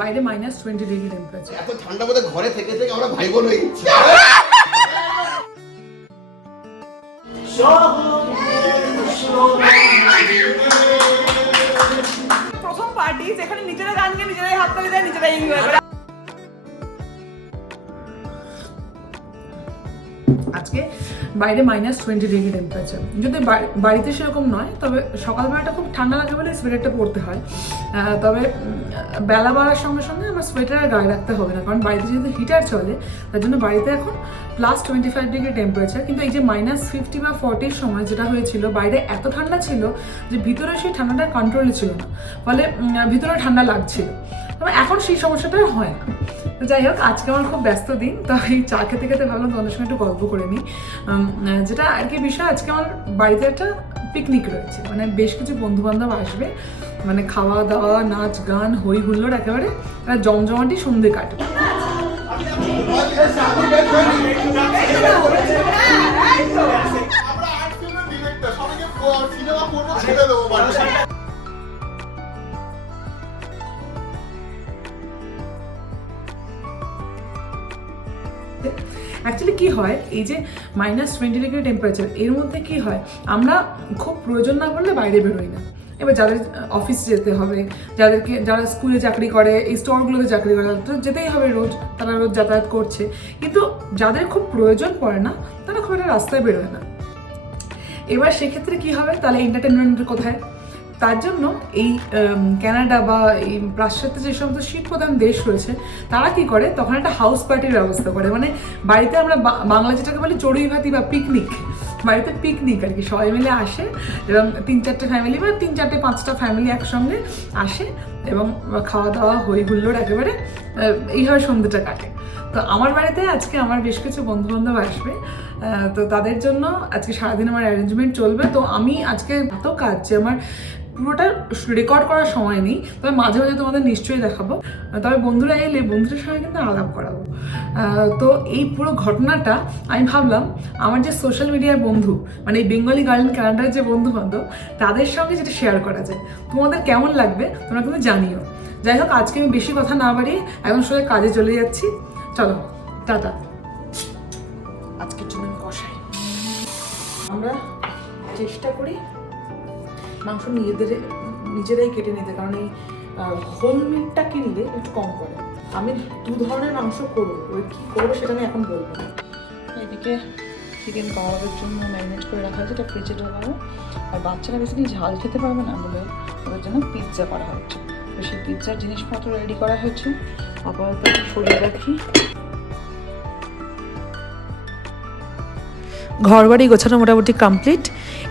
বাইরে minus twenty degree temperature এত ঠান্ডা মধ্যে ঘরে থেকে থেকে আমরা ভাই বোন হয়ে গেছি। প্রথম পার্টি যেখানে নিজেরা গান গিয়ে নিজেরাই হাত তালি দেয় নিজেরাই এনজয় করে। আজকে বাইরে মাইনাস টোয়েন্টি ডিগ্রি টেম্পারেচার যদি বাড়িতে সেরকম নয়, তবে সকালবেলাটা খুব ঠান্ডা লাগে বলে সোয়েটারটা পরতে হয়। তবে বেলা বাড়ার সঙ্গে সঙ্গে আমার সোয়েটার আর গায়ে রাখতে হবে না, কারণ বাড়িতে যেহেতু হিটার চলে, তার জন্য বাড়িতে এখন plus twenty five degree temperature কিন্তু এই যে মাইনাস ফিফটি বা ফর্টির সময় যেটা হয়েছিল, বাইরে এত ঠান্ডা ছিল যে ভিতরে সেই ঠান্ডাটা কন্ট্রোলে ছিল না। ফলে ভিতরে ঠান্ডা লাগছিল। তবে এখন সেই সমস্যাটা হয় না। যাই হোক, আজকে আমার খুব ব্যস্ত দিন, তাই চা খেতে খেতে ভাবলাম তোমাদের সঙ্গে একটু গল্প করে নিই। যেটা আর কি বিষয়, আজকে আমার বাড়িতে একটা পিকনিক রয়েছে মানে বেশ কিছু বন্ধু বান্ধব আসবে মানে খাওয়া দাওয়া, নাচ গান হই হুল্লোড় একেবারে জমজমাটি সন্ধে কাটবে। অ্যাকচুয়ালি কি হয়, এই যে মাইনাস টোয়েন্টি ডিগ্রি টেম্পারেচার এর মধ্যে কি হয়, আমরা খুব প্রয়োজন না পড়লে বাইরে বেরোই না। এবার যাদের অফিস যেতে হবে, যাদেরকে, যারা স্কুলে চাকরি করে, এই স্টোরগুলোতে চাকরি করে তো যেতেই হবে রোজ, তারা রোজ যাতায়াত করছে। কিন্তু যাদের খুব প্রয়োজন পড়ে না, তারা খুব একটা রাস্তায় বেরোয় না। এবার সেক্ষেত্রে কি হবে, তাহলে এন্টারটেনমেন্টের কোথায়? তার জন্য এই কানাডা বা এই পাশ্চাত্যে যে সমস্ত শীত প্রধান দেশ রয়েছে, তারা কি করে? তখন একটা হাউস পার্টির ব্যবস্থা করে। মানে বাড়িতে আমরা বাংলা যেটাকে বলি চড়ুই ভাতি বা পিকনিক বাড়িতে পিকনিক আর কি। সবাই মিলে আসে এবং তিন চারটে ফ্যামিলি বা তিন চারটে পাঁচটা ফ্যামিলি একসঙ্গে আসে এবং খাওয়া দাওয়া হই হুল্লোড় একেবারে এইভাবে সন্ধ্যেটা কাটে। তো আমার বাড়িতে আজকে আমার বেশ কিছু বন্ধু বান্ধব আসবে তো তাদের জন্য আজকে সারাদিন আমার অ্যারেঞ্জমেন্ট চলবে। তো আমি আজকে এত কাজ যে আমার পুরোটা রেকর্ড করার সময় নেই, তবে মাঝে মাঝে তোমাদের নিশ্চয়ই দেখাবো। তবে বন্ধুরা এলে বন্ধুদের সঙ্গে কিন্তু আলাপ করাবো। তো এই পুরো ঘটনাটা আমি ভাবলাম, আমার যে সোশ্যাল মিডিয়ার বন্ধু মানে এই বেঙ্গলি গার্ডেন ক্যানাডার যে বন্ধু বান্ধব তাদের সঙ্গে যেটা শেয়ার করা যায়। তোমাদের কেমন লাগবে, তোমরা কিন্তু জানিও। যাই হোক, আজকে আমি বেশি কথা না বাড়িয়ে এখন সোজা কাজে চলে যাচ্ছি। চলো, টাটা। আজকের জন্য আমি কষাই। আমরা চেষ্টা করি মাংস নিজেদের, নিজেরাই কেটে নিতে, কারণ এই হোল মিটটা কিনলে একটু কম করে আমি দু ধরনের মাংস করব ওই কী করব সেটা আমি এখন বলব না। এদিকে চিকেন কাবাবের জন্য ম্যারিনেট করে রাখা হয়েছে, এটা ফ্রিজে ঢোকাবো। আর বাচ্চারা বেশি ঝাল খেতে পারবে না, বলে ওদের জন্য পিৎজা করা হচ্ছে। তো সেই পিৎজার জিনিসপত্র রেডি করা হয়েছে। আপাতত সরিয়ে রাখি। ঘর বাড়ি গোছানো মোটামুটি কমপ্লিট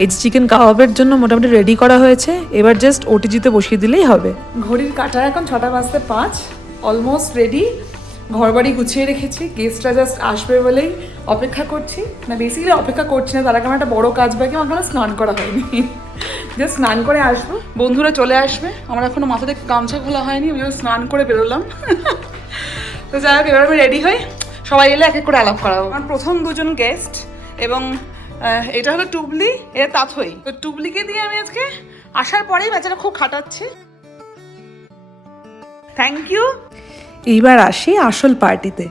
এই যে চিকেন কাবাবের জন্য মোটামুটি রেডি করা হয়েছে। এবার জাস্ট ওটিজিতে বসিয়ে দিলেই হবে। ঘড়ির কাটা এখন ছটা বাজতে পাঁচ। অলমোস্ট রেডি ঘর বাড়ি গুছিয়ে রেখেছি। গেস্টরা জাস্ট আসবে বলেই অপেক্ষা করছি। না বেসিক্যালি অপেক্ষা করছি না তার আগে আমার একটা বড় কাজ বাকি আমার এখনও স্নান করা হয়নি। জাস্ট স্নান করে আসব। বন্ধুরা চলে আসবে। আমার এখনও মাথা থেকে গামছা খোলা হয়নি আমি স্নান করে বেরোলাম। তো যাই হোক এবার আমি রেডি হই। সবাই এলে এক এক করে আলাপ করাবো। আমার প্রথম দুজন গেস্ট এবং এটা হলো টুবলি, এটা তাথই তো টুবলিকে দিয়ে আমি আজকে আসার পরেই বেচারা খুব খাটাচ্ছে। থ্যাংক ইউ এইবার আসি আসল পার্টিতে,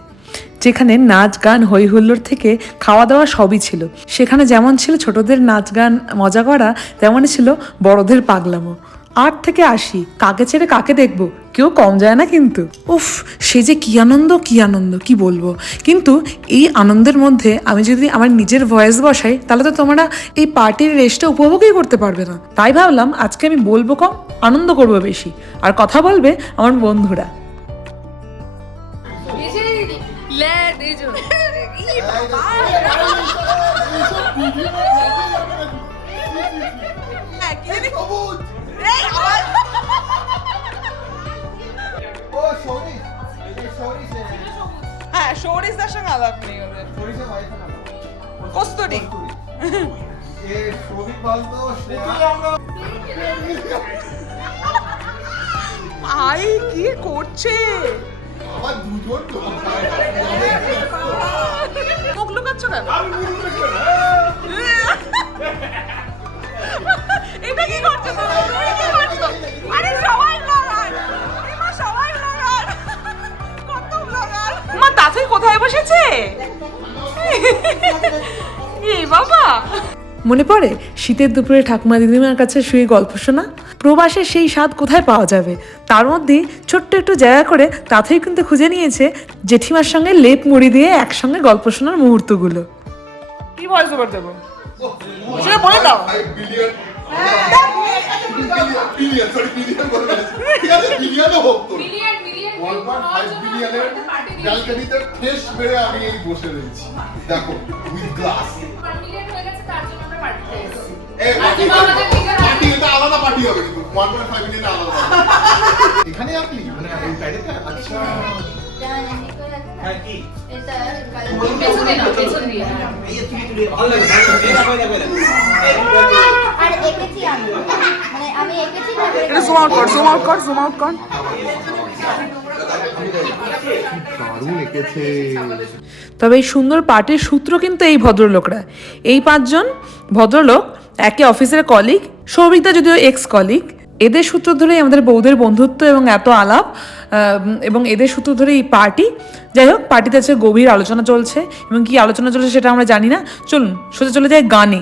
যেখানে নাচ গান হই হুল্লোড় থেকে খাওয়া দাওয়া সবই ছিল। সেখানে যেমন ছিল ছোটদের নাচ গান, মজা করা, তেমনই ছিল বড়দের পাগলামো। আট থেকে আসি কাকে ছেড়ে কাকে দেখব? কেউ কম যায় না কিন্তু। উফ, সে যে কি আনন্দ কি আনন্দ, কি বলব? কিন্তু এই আনন্দের মধ্যে আমি যদি আমার নিজের ভয়েস বসাই, তাহলে তো তোমরা এই পার্টির রেস্টটা উপভোগই করতে পারবে না। তাই ভাবলাম আজকে আমি বলব কম, আনন্দ করব বেশি। আর কথা বলবে আমার বন্ধুরা। হ্যাঁ সৌরিসদার সঙ্গে আলাপ নেই ওদের। কস্তুরি। আই কি করছে? এটা কি করছ বসেছে? এই বাবা। মনে পড়ে? শীতের দুপুরে ঠাকুমা দিদিমার কাছে শুয়ে গল্প শোনা? প্রবাসের সেই স্বাদ কোথায় পাওয়া যাবে? তার মধ্যে ছোট্ট একটু জায়গা করে তাতেই কিন্তু খুঁজে নিয়েছে জেঠিমার সঙ্গে লেপ মুড়ি দিয়ে একসঙ্গে গল্প শোনার মুহূর্তগুলো। কি ভয়েস ওভার দেবো? সেটা বলে দাও। বিলিয়ন বিলিয়ন সরি বিলিয়ন বলে ঠিক আছে? বিলিয়নও হোক তো। Million million one point five বিলিয়নের ব্যালকানিতে ঠেস মেরে আমি এই বসে রয়েছি। দেখো উইথ গ্লাস মিলিয়ন হয়ে গেছে তার জন্য আমরা পার্টিতে এসেছি। এই আজকে আমাদের figure পার্টি এটা আলাদা পার্টি হবে কিন্তু। ওয়ান পয়েন্ট ফাইভ মিলিয়ন আলাদা। এখানে আপনি মানে এই প্যাডেতে আচ্ছা। পেছন দিয়ে। আর এঁকেছি আমি। মানে আমি এঁকেছি তারপরে এটা জুম আউট কর জুম আউট কর জুম আউট কর। দারুণ এঁকেছে। তবে এই সুন্দর পার্টির সূত্র কিন্তু এই ভদ্রলোকরা। এই পাঁচজন ভদ্রলোক একে অফিসের কলিগ সৌভিকদা যদিও এক্স কলিগ এদের সূত্র ধরেই আমাদের বৌদের বন্ধুত্ব এবং এত আলাপ এবং এদের সূত্র ধরে এই পার্টি। যাই হোক পার্টিতে আছে গভীর আলোচনা চলছে এবং কি আলোচনা চলছে সেটা আমরা জানি না। চলুন সোজা চলে যায় গানে।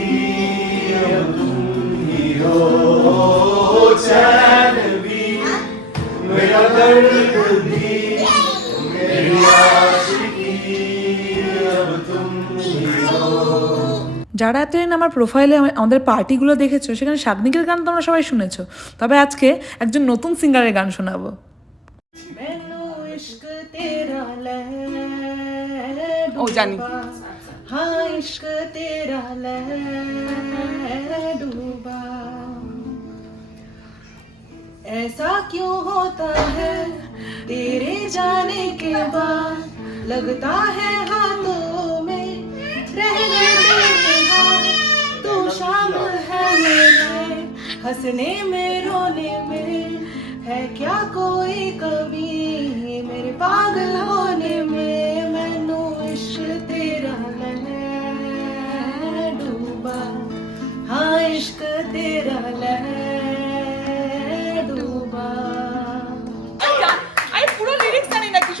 যারা এতদিন আমার প্রোফাইলে আমাদের পার্টিগুলো দেখেছ সেখানে সাদনিকের গান তোমরা সবাই শুনেছো। তবে আজকে একজন নতুন সিঙ্গারের গান শোনাবো। ও জানি। হ্যাঁ ইশক তেরা ऐसा क्यों होता है? तेरे जाने के बाद लगता है हाथों में रहने तू शाम है मेरे हंसने में, रोने में। है क्या कोई कमी? मेरे पागल होने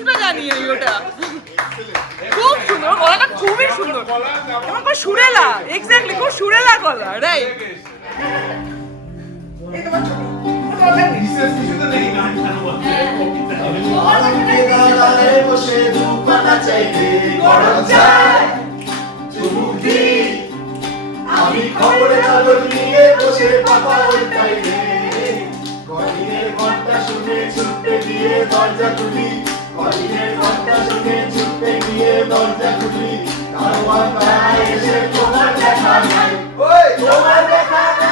কিছুটা জানি ওটা। খুব সুন্দর, গলাটা খুবই সুন্দর। আমার খুব সুরেলা এক্স্যাক্টলি খুব সুরেলা গলা রাইট আমি নিয়ে বসে রে ঘণ্টা শুনে ছুটতে গিয়ে দরজা খুলি। কলিনের ঘণ্টা শুনে ছুটতে গিয়ে দরজা খুলি। এসে তোমার দেখা নাই। ওই! তোমার দেখা নাই।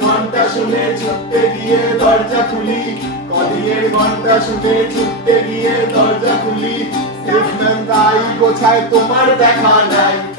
ঘণ্টা শুনে ছুটতে গিয়ে দরজা খুলি। কদিনের ঘণ্টা শুনে ছুটতে গিয়ে দরজা খুলি। সেলসম্যান তোমার দেখা নাই।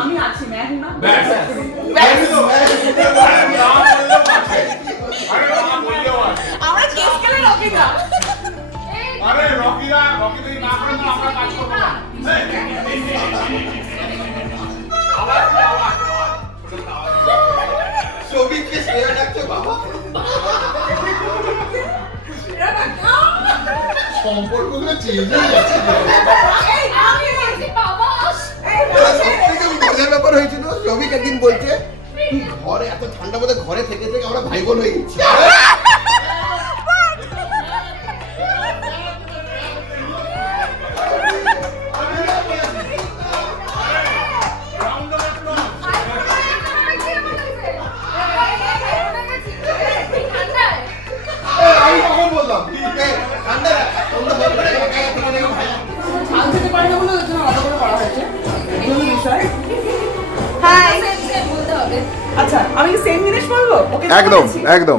আমি আছি ম্যাম না ব্যাপার হয়েছিল সবিক একদিন বলছে "তুই ঘরে এত ঠান্ডা মধ্যে ঘরে থেকে থেকে আমরা ভাই বোন হয়ে গেছি একদম, একদম।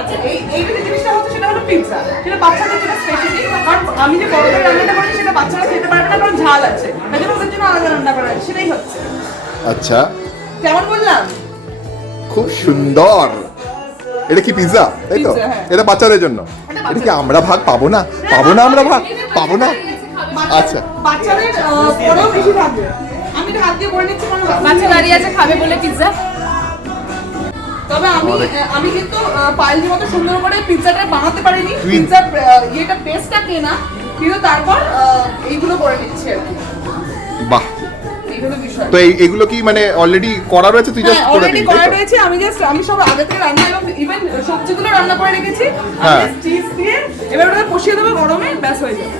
আচ্ছা এই এইটা যে জিনিসটা হচ্ছে সেটা হলো পিৎজা সেটা বাচ্চাদের জন্য স্পেশালি কারণ আমি যে বড়দের রান্নাটা করেছি সেটা বাচ্চারা খেতে পারবে না কারণ ঝাল আছে। তাই জন্য ওদের জন্য আলাদা রান্না করা সেটাই হচ্ছে। আচ্ছা। কেমন বললাম? খুব সুন্দর। এটা কি পিৎজা তাই তো? হ্যাঁ। এটা বাচ্চাদের জন্য। এটা কি আমরা ভাগ পাবো না? পাবো না আমরা ভাগ পাবো না? আচ্ছা। বাচ্চাদের বেশি আমি এটা হাত দিয়ে বলে নিচ্ছি বাচ্চা দাঁড়িয়ে আছে খাবে বলে পিৎজা তবে আমি আমি কিন্তু আহ, পায়েলের মতো সুন্দর করে পিৎজাটা বানাতে পারিনি। পিৎজার ইয়েটা পেস্টটা কেনা কিন্তু তারপর এইগুলো করে নিচ্ছি আর কি। বাহ। এই তো এই এগুলো কি মানে অলরেডি করা রয়েছে? তুই হ্যাঁ জাস্ট করে অলরেডি দিবি করা রয়েছে। আমি জাস্ট আমি সব আগে থেকে রান্না এবং ইভেন সবজিগুলো রান্না করে রেখেছি। হ্যাঁ। চিজ দিয়ে এবার ওটা কষিয়ে দেবো গরমে ব্যাস হয়ে যাবে।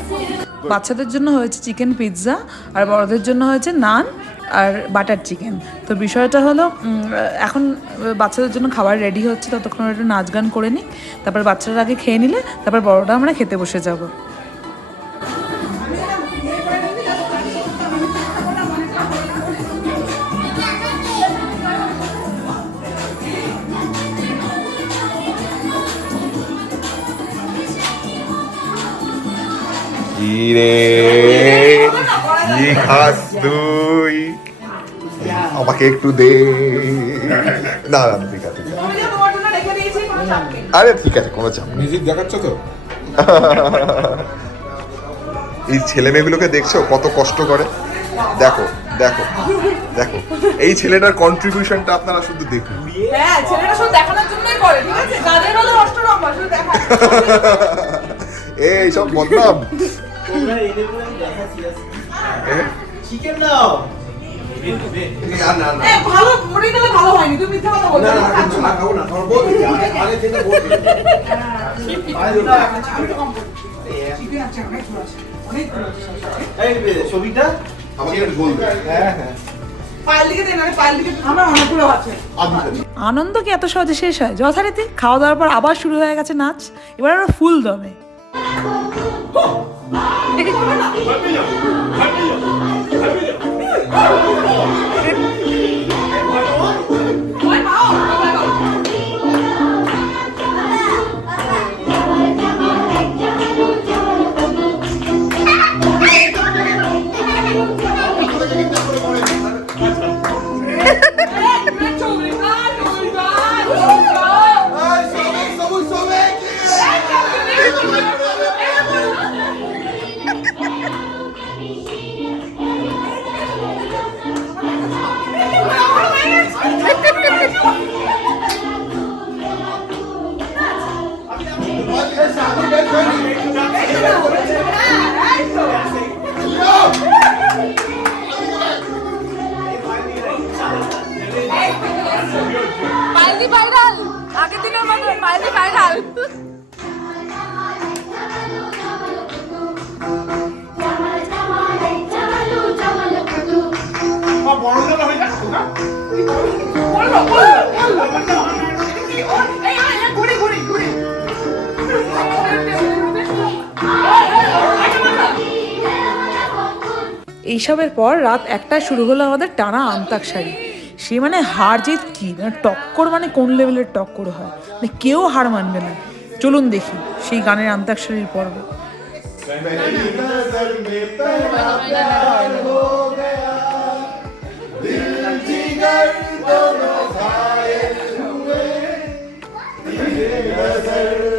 বাচ্চাদের জন্য হয়েছে চিকেন পিৎজা আর বড়দের জন্য হয়েছে নান আর বাটার চিকেন। তো বিষয়টা হলো এখন বাচ্চাদের জন্য খাবার রেডি হচ্ছে, ততক্ষণ একটু নাচ গান করে নিই তারপর বাচ্চারা আগে খেয়ে নিলে, তারপর বড়রা আমরা খেতে বসে যাব। রে কি খাস তুই? আমাকে একটু দে। না না ঠিক আছে। আরে ঠিক আছে কোনো চাপ। মিউজিক দেখাচ্ছ তো? এই ছেলে মেয়েগুলোকে দেখছ? কত কষ্ট করে। দেখো দেখো দেখো। এই ছেলেটার কন্ট্রিবিউশনটা আপনারা শুধু দেখুন। হ্যাঁ ছেলেটা শুধু দেখানোর জন্যই করে ঠিক আছে? কাজের হলো শুধু দেখা এই সব বদনাম। তোমরা চিকেন দাও। ভালো মরে গেলে ভালো হয়নি তুমি মিথ্যা কথা বলছো। না না না খাব না তোমার হ্যাঁ হ্যাঁ। আনন্দ কি এত সহজে শেষ হয়? যথারীতি খাওয়া দাওয়ার পর আবার শুরু হয়ে গেছে নাচ। এবার আরও ফুল দমে। সবুজ Ah, এইসবের পর রাত একটায় শুরু হলো আমাদের টানা আমতাকশাড়ি সে মানে হার জিত কী? মানে টক্কর মানে কোন লেভেলের টক্কর হয়? মানে কেউ হার মানবে না। চলুন দেখি সেই গানের আন্তাক্ষরীর পর্ব। Yeah.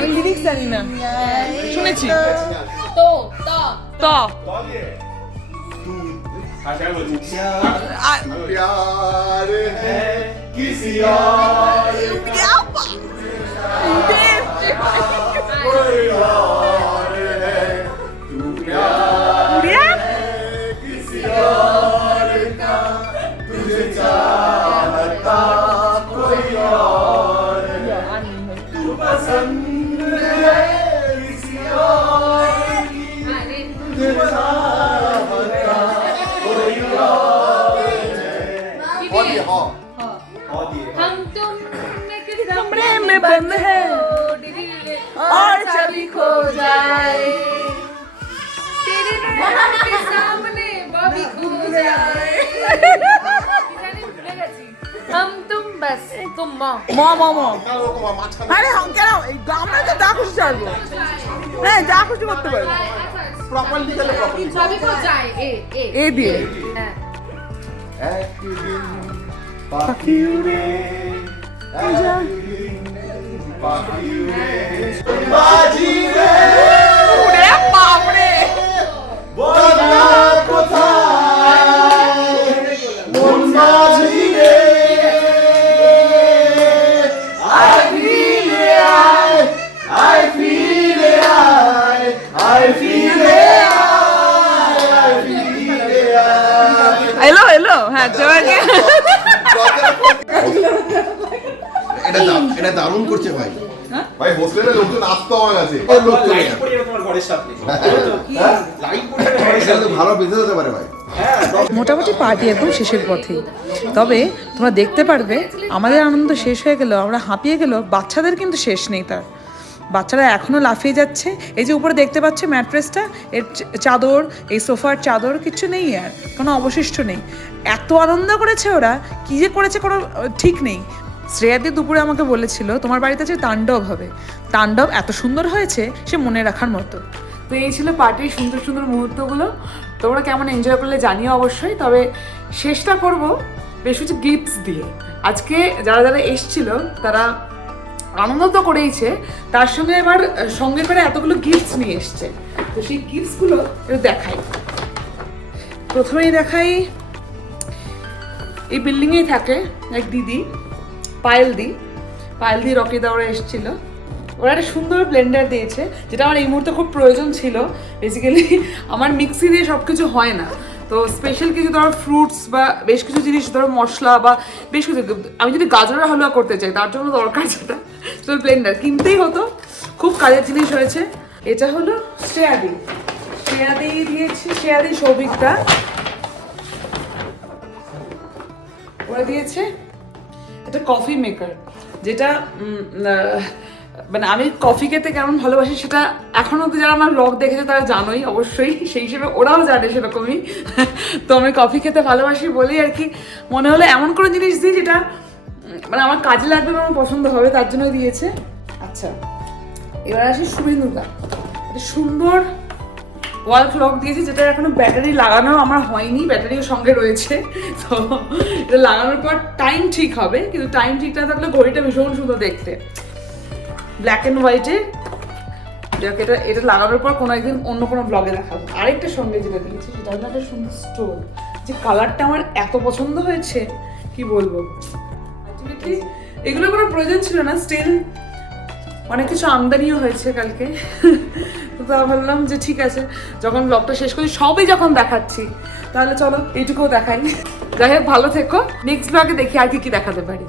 리릭스 아니면 쇼네치 또, 또. 또 다시 한번 뺨을 해 기스여 우리 아빠 네, 제발. ওরকম আরে হ্যাঁ, কেন আমরা তো যা খুশি ছাড়বো। হ্যাঁ যা খুশি করতে পারব। প্রপারলি গেলে প্রপারলি বাজি রে উড়ে। বাপরে। বদলা হ্যাঁ এটা এটা দারুণ করছে ভাই। হোস্টেলে লোকজন আসতো আমার কাছে হ্যাঁ? ভালো বিজনেস হতে পারে ভাই। মোটামুটি পার্টি একদম শেষের পথেই। তবে তোমরা দেখতে পারবে আমাদের আনন্দ শেষ হয়ে গেল আমরা হাঁপিয়ে গেল বাচ্চাদের কিন্তু শেষ নেই তার। বাচ্চারা এখনও লাফিয়ে যাচ্ছে। এই যে উপরে দেখতে পাচ্ছে ম্যাট্রেসটা, এর চাদর, এই সোফার চাদর কিছু নেই আর, কোনো অবশিষ্ট নেই। এত আনন্দ করেছে ওরা, কী যে করেছে কোনো ঠিক নেই। শ্রেয়াদি দুপুরে আমাকে বলেছিল, তোমার বাড়িতে যে তাণ্ডব হবে, তাণ্ডব এত সুন্দর হয়েছে, সে মনে রাখার মতো। তো এই ছিল পার্টির সুন্দর সুন্দর মুহূর্তগুলো। তোমরা কেমন এনজয় করলে জানিও অবশ্যই, তবে শেষটা করব বেশ কিছু গিফটস দিয়ে। আজকে যারা যারা এসছিল, তারা আনন্দ তো করেইছে, তার সঙ্গে এবার সঙ্গে করে এতগুলো গিফটস নিয়ে এসছে। তো সেই গিফটসগুলো দেখাই। প্রথমেই দেখাই, এই বিল্ডিংয়েই থাকে এক দিদি পায়েল দি পায়েল দি রকি দাওরা এসেছিল। ওরা একটা সুন্দর ব্লেন্ডার দিয়েছে, যেটা আমার এই মুহূর্তে খুব প্রয়োজন ছিল। বেসিক্যালি আমার মিক্সি দিয়ে সব কিছু হয় না। তো স্পেশাল কিছু ধরো ফ্রুটস বা বেশ কিছু জিনিস, ধরো মশলা বা বেশ কিছু। আমি যদি গাজরের হালুয়া করতে চাই, তার জন্য দরকার সেটা তো ব্লেন্ডার কিনতেই হতো। খুব কাজের জিনিস হয়েছে। এটা হলো শ্রেয়াদি শ্রেয়াদি দিয়েছি শ্রেয়াদি সৌভিকটা। ওরা দিয়েছে এটা কফি মেকার যেটা মানে আমি কফি খেতে কেমন ভালোবাসি সেটা এখন অব্দি যারা আমার ব্লগ দেখেছে তারা জানোই, অবশ্যই। সেই হিসেবে ওরাও জানে সেরকমই। তো আমি কফি খেতে ভালোবাসি বলেই আর কি। মনে হলো এমন কোনো জিনিস দিই যেটা মানে আমার কাজে লাগবে আমার পছন্দ হবে, তার জন্যই দিয়েছে। আচ্ছা এবার আসি শুভেন্দুদা একটা সুন্দর ওয়াল ক্লক দিয়েছি, যেটা এখনও ব্যাটারি লাগানো আমার হয়নি ব্যাটারিও সঙ্গে রয়েছে। তো এটা লাগানোর পর টাইম ঠিক হবে, কিন্তু টাইম ঠিক না থাকলে ঘড়িটা ভীষণ সুন্দর দেখতে। ব্ল্যাক অ্যান্ড হোয়াইটে যাক, এটা এটা লাগানোর পর কোনো একদিন অন্য কোনো ব্লগে দেখাবো। আরেকটা সঙ্গে যেটা দিয়েছি, সেটা হলো একটা সুন্দর স্টোন যে কালারটা আমার এত পছন্দ হয়েছে, কি বলব? আলটিমেটলি এগুলো কোনো প্রয়োজন ছিল না স্টিল অনেক কিছু আমদানিও হয়েছে কালকে। তো তা ভাবলাম যে ঠিক আছে, যখন ব্লগটা শেষ করি, সবই যখন দেখাচ্ছি, তাহলে চলো এইটুকুও দেখাই। যাই হোক, ভালো থেকো। নেক্সট ব্লগে দেখি আর কি কি দেখাতে পারি।